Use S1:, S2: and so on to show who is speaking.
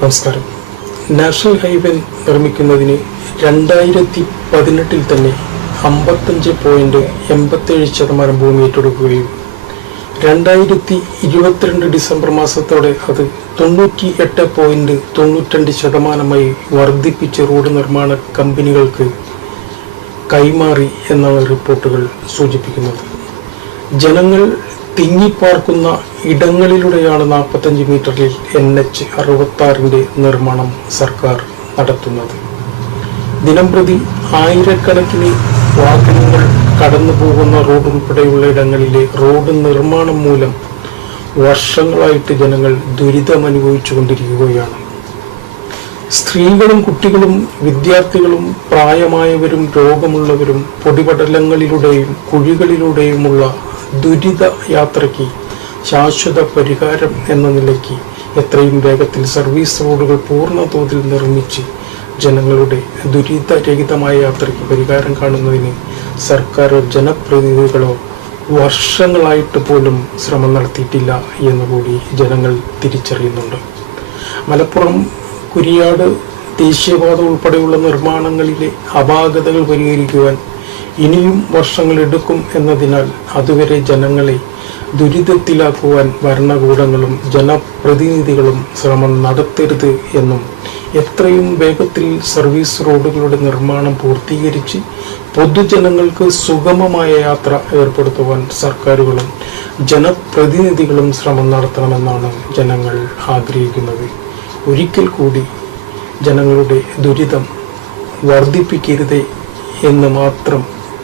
S1: നമസ്കാരം. National highway നിർമ്മിക്കുന്നതിന് രണ്ടായിരത്തി പതിനെട്ടിൽ തന്നെ അമ്പത്തഞ്ച് പോയിന്റ് എൺപത്തേഴ് ശതമാനം ഭൂമി ഏറ്റെടുക്കുകയും രണ്ടായിരത്തി ഇരുപത്തിരണ്ട് ഡിസംബർ മാസത്തോടെ അത് തൊണ്ണൂറ്റി എട്ട് പോയിന്റ് തൊണ്ണൂറ്റിരണ്ട് ശതമാനമായി വർദ്ധിപ്പിച്ച് റോഡ് നിർമ്മാണ കമ്പനികൾക്ക് കൈമാറി എന്നാണ് റിപ്പോർട്ടുകൾ സൂചിപ്പിക്കുന്നത്. ജനങ്ങൾ തിങ്ങിപ്പാർക്കുന്ന ഇടങ്ങളിലൂടെയാണ് നാൽപ്പത്തഞ്ച് മീറ്ററിൽ എൻ എച്ച് അറുപത്താറിന്റെ നിർമ്മാണം സർക്കാർ നടത്തുന്നത്. ദിനം പ്രതി ആയിരക്കണക്കിന് വാഹനങ്ങൾ കടന്നു പോകുന്ന റോഡ് ഉൾപ്പെടെയുള്ള ഇടങ്ങളിലെ റോഡ് നിർമ്മാണം മൂലം വർഷങ്ങളായിട്ട് ജനങ്ങൾ ദുരിതം അനുഭവിച്ചു കൊണ്ടിരിക്കുകയാണ് സ്ത്രീകളും കുട്ടികളും വിദ്യാർത്ഥികളും പ്രായമായവരും രോഗമുള്ളവരും പൊടിപടലങ്ങളിലൂടെയും കുഴികളിലൂടെയുമുള്ള ദുരിത യാത്രയ്ക്ക് ശാശ്വത പരിഹാരം എന്ന നിലയ്ക്ക് എത്രയും വേഗത്തിൽ സർവീസ് റോഡുകൾ പൂർണ തോതിൽ നിർമ്മിച്ച് ജനങ്ങളുടെ ദുരിതരഹിതമായ യാത്രയ്ക്ക് പരിഹാരം കാണുന്നതിന് സർക്കാരോ ജനപ്രതിനിധികളോ വർഷങ്ങളായിട്ട് പോലും ശ്രമം നടത്തിയിട്ടില്ല എന്നുകൂടി ജനങ്ങൾ തിരിച്ചറിയുന്നുണ്ട്. മലപ്പുറം കുരിയാട് ദേശീയപാത ഉൾപ്പെടെയുള്ള നിർമ്മാണങ്ങളിലെ അപാകതകൾ പരിഹരിക്കുവാൻ ഇനിയും വർഷങ്ങളെടുക്കും എന്നതിനാൽ അതുവരെ ജനങ്ങളെ ദുരിതത്തിലാക്കുവാൻ ഭരണകൂടങ്ങളും ജനപ്രതിനിധികളും ശ്രമം നടത്തരുത് എന്നും എത്രയും വേഗത്തിൽ സർവീസ് റോഡുകളുടെ നിർമ്മാണം പൂർത്തീകരിച്ച് പൊതുജനങ്ങൾക്ക് സുഗമമായ യാത്ര ഏർപ്പെടുത്തുവാൻ സർക്കാരുകളും ജനപ്രതിനിധികളും ശ്രമം നടത്തണമെന്നാണ് ജനങ്ങൾ ആഗ്രഹിക്കുന്നത്. ഒരിക്കൽ കൂടി ജനങ്ങളുടെ ദുരിതം വർദ്ധിപ്പിക്കരുതേ എന്ന് മാത്രം